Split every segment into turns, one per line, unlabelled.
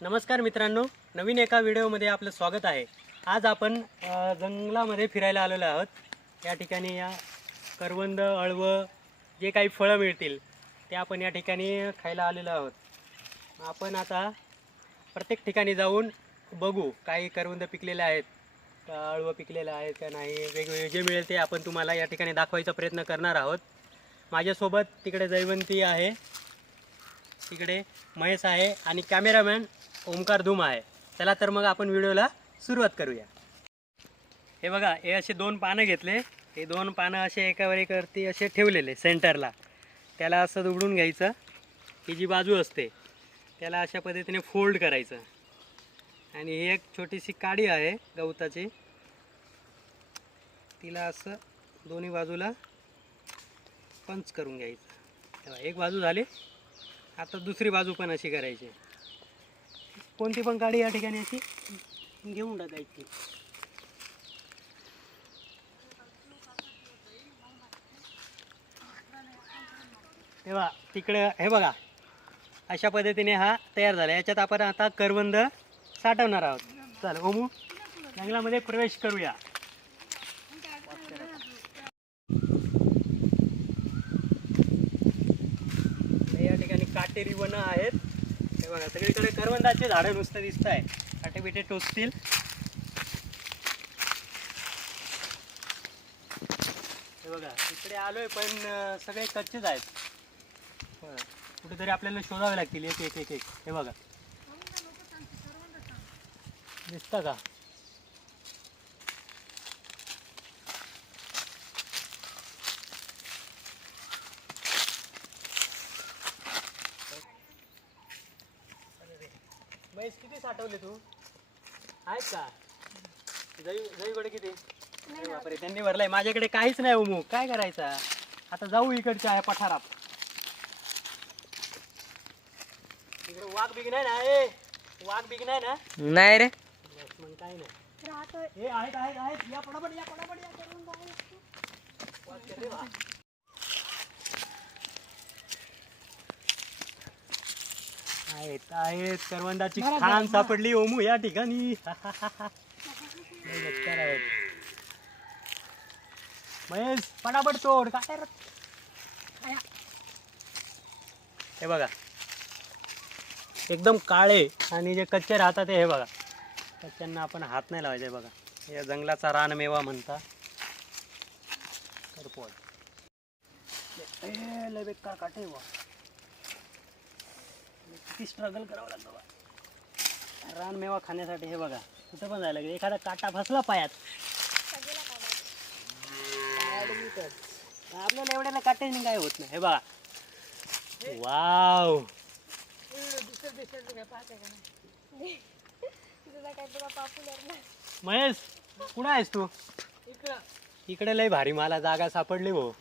नमस्कार मित्रांनो नवीन एका व्हिडिओमध्ये आपलं स्वागत आहे. आज आपण जंगलामध्ये फिरायला आलेलो आहोत. या ठिकाणी या करवंद अळवं जे काही फळं मिळतील ते आपण या ठिकाणी खायला आलेलो आहोत. आपण आता प्रत्येक ठिकाणी जाऊन बघू काही करवंद पिकलेले आहेत का अळवं पिकलेलं आहेत का नाही वेगवेगळे जे मिळेल ते आपण तुम्हाला या ठिकाणी दाखवायचा प्रयत्न करणार आहोत. माझ्यासोबत तिकडे जयवंती आहे तिकडे महेश आहे आणि कॅमेरामॅन ओमकार धूम आहे. चला तर मग आपण व्हिडिओला सुरुवात करूया. हे बघा हे असे दोन पानं घेतले. हे दोन पानं असे एकावर एकवरती असे ठेवलेले सेंटरला. त्याला असं उघडून घ्यायचं. ही जी बाजू असते त्याला अशा पद्धतीने फोल्ड करायचं. आणि ही एक छोटीशी काडी आहे गवताची. तिला असं दोन्ही बाजूला पंच करून घ्यायचं. तेव्हा एक बाजू झाली. आता दुसरी बाजू पण अशी करायची. कोणती पण गाडी या ठिकाणी अशी घेऊन टाकायची. तेव्हा तिकडे हे बघा. अशा पद्धतीने हा तयार झाला. याच्यात आपण आता करवंद साठवणार आहोत. चल ओमू जंगलामध्ये प्रवेश करूया. या ठिकाणी काटेरी वन आहेत. बघा सगळीकडे करवंदाचे झाडं नुसतं दिसत आहे काटे बिटे टोचतील. हे बघा इकडे आलोय पण सगळे कच्चेच आहेत. कुठेतरी आपल्याला शोधावे लागतील. एक एक एक एक. हे बघा. दिसतं का? साठवले तू? आहेत का? जई जईकडे किती? अरे बापरे त्यांनी भरलाय. माझ्याकडे काहीच नाही उमू. काय करायचा? आता जाऊ इकडच्या आहे पठारात. इकडे वाघ बिग नाही ना? ए वाघ बिग नाही ना?
नाही रे.
बस मग काय नाही. हे आहेत आहेत आहेत. या पटापट या पटापट या करून जाऊ. वाघ कर रे वाघ. आहेत आहेत. करवंदाची खान सापडली ओमू या ठिकाणी. आहेत. महेश पटापट तोड काय. हे बघा. एकदम काळे आणि जे कच्चे राहतात हे बघा. कच्च्यांना आपण हात नाही लावायचे बघा. या जंगलाचा रानमेवा म्हणता. लय बेकार काटे वा. किती स्ट्रगल करावं लागतं बा रानमेवा खाण्यासाठी हे बघा कुठं पण जायला लागेल. एखादा काटा फसला पायात. आपल्याला एवढ्याला काट्याने काय होत नाही. हे बघा. वाव महेश कुठं आहेस तू? इकडे लय भारी मला जागा सापडली भाऊ.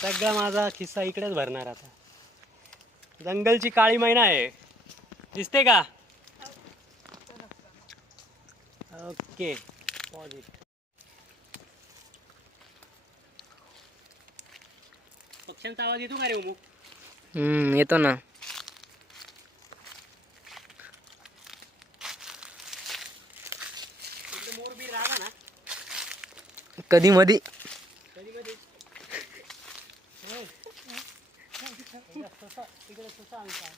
सगळा माझा किस्सा इकडेच भरणार आता. जंगलची काळी मैना आहे. दिसते का? ओके. पक्ष्यांचा आवाज येतो का रे उमुक
हम्म येतो ना.
मोर बी ना?
कधी मधी
ससा तिकडे ससा आणता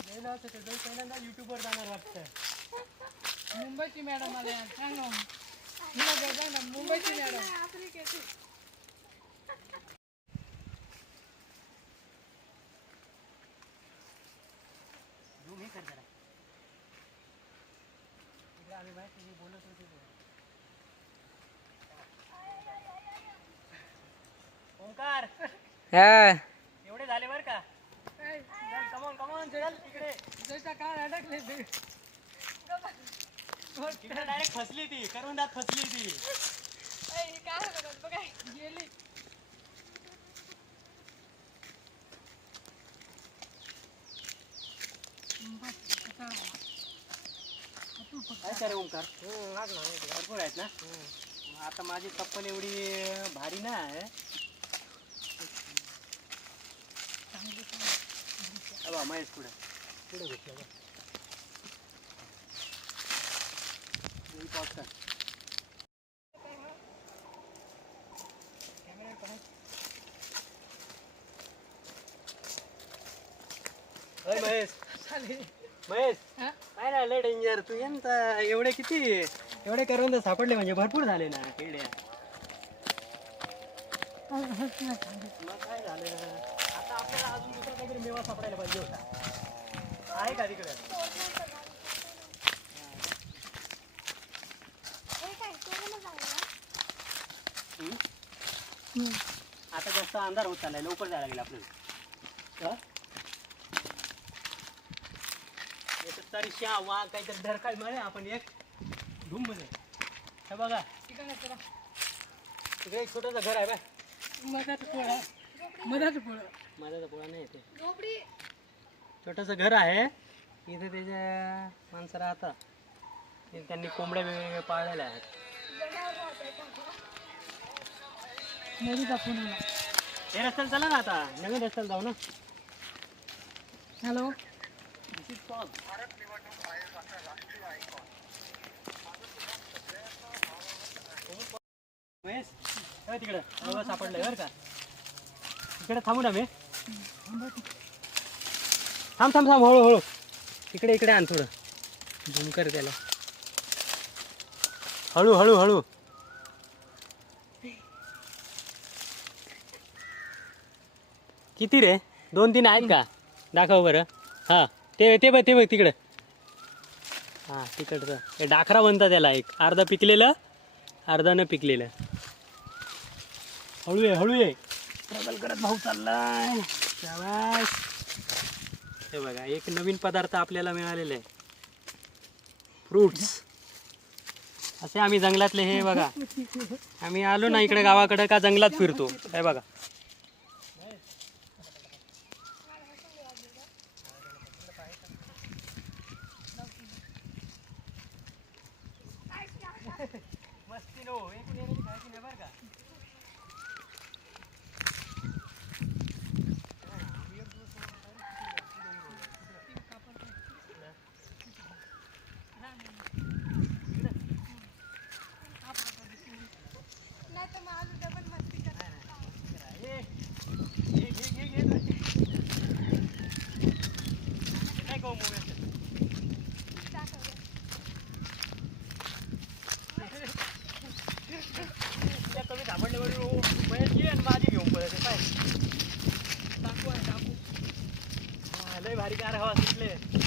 नाही ना, ते जाऊ पहिल्यांदा युट्यूबवर जाणार वाटतं
मुंबईची मॅडम आले सांग ना हिला काय सांग ना मुंबईची मॅडम.
कर जरा. इकडे आम्ही बोलत होते ओंकार.
हा.
एवढे झाले बरं का? चल कमॉन कमॉन चल इकडे.
जैसा काय अडकले ते.
डायरेक्ट फसली ती करवंदात फसली ती.
गेली.
काय करे ओंकार? भरपूर आहेत ना? आता माझी चप्पल एवढी भारी नाही आहे. बा महेश पुढे. पुढे घेतलं महेश. महेश.
हा?
काय लय डेंजर तू येन तर एवढे किती? एवढे करवंद सापडले म्हणजे भरपूर झाले ना किडे मग काय झालं? दुसरा काहीतरी मेवा सापडायला पाहिजे होता आहे का तिकडे आता जास्त अंधार होत चाललाय लवकर जायला लागेल आपल्याला. याच्यात तरी वा काहीतरी धरकाळ मिळे आपण एक. धूममध्ये. हे बघा. तिकडे एक छोटंसं घर आहे बाय
मधाचं पोळा. मधाचं पोळा.
माझा पोळा नाही येते. छोटंसं घर आहे. इथे त्याच्या माणसं राहतात. त्यांनी कोंबड्या वेगवेगळ्या पाळलेल्या आहेत. हे रस्त्याला चला ना आता. नवीन रस्त्याला जाऊ ना.
हॅलो.
हे तिकडं. सापडलंय बरं का. इकडे थांबू ना मी. थांब थांब थांब हळू हळू. इकडे इकडे आण थोडं. झूम कर त्याला. हळू हळू हळू. किती रे? दोन तीन आहेत का? दाखव बरं. हां ते ते बघ ते बघ तिकडं. हां तिकडचं. हे डाखरा म्हणतात त्याला एक. अर्धा पिकलेलं अर्धा न पिकलेलं. हळू आहे हळू आहे स्ट्रगल करत भाऊ चाललाय. शाबास. हे बघा एक नवीन पदार्थ आपल्याला मिळालेला आहे. फ्रुट्स असे आम्ही जंगलातले हे बघा. आम्ही आलो ना इकडे गावाकडे का जंगलात फिरतो. हे बघा. मस्ती नो एकूण येण्याची खायची नाही बरं का हे, घे, घे, घे, घे ना. नाही का हो मोबाईल? त्या कमी सापडल्यावर हो, महेश ये आणि माझी घेऊन पळत आहे, पाय. हा, लय भारी कार हवा सुटले